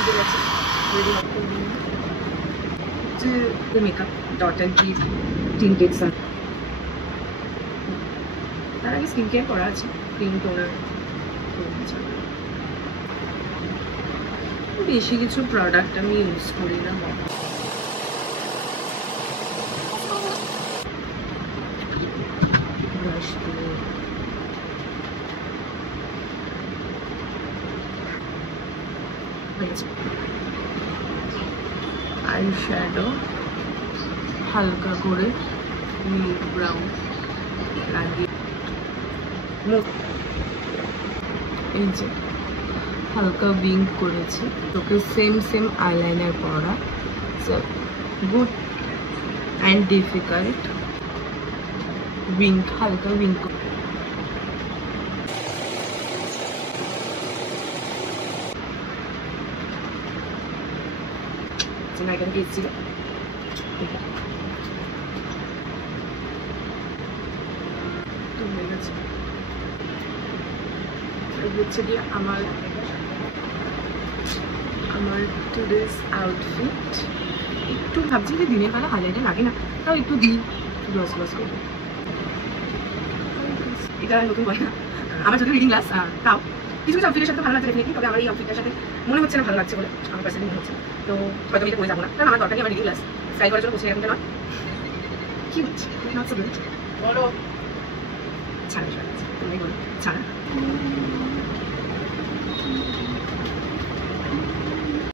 বুঝে গেছে ready up করবো যে মেকআপ ডট অ্যান্ড কি টিন্টেড সান। তার আগে স্কিন কেয়ার করা আছে, ক্রিম টোনার। বেশি কিছু প্রোডাক্ট আমি ইউজ করি না। আই শ্যাডো হালকা করে মিড ব্রাউন লাগিয়ে এই যে হালকা উইঙ্ক করেছি, তোকে সেম আইলাইনার পরা। So good and difficult Wynk, হালকা উইঙ্ক। না এখানে গেছিল তো হয়ে গেছে। হচ্ছে কি আমার টুডেস আউটফিট। একটু ভাবছি যে দিনের বেলা হাইলাইটার লাগে না, তাও একটু দিই গ্লস করবো। এটা নতুন হয় না আমার যদি রিডিং গ্লাস, তাও কিছু কিছু আউটফিটের সাথে ভালো লাগছে দেখি। তবে আমার এই আউটফিটের সাথে মনে হচ্ছে না ভালো লাগছে বলে, আমার পার্সোনালি মনে হচ্ছে। তো হয়তো আমি এটা করে যাবো না, কারণ আমার দরকার নেই আমার রিডিং গ্লাস স্টাইল করার জন্য। বুঝে এরকমটা নয়, কি হচ্ছে নট সো গুড। বলো ছাড়া তুমি বলো ছাড়া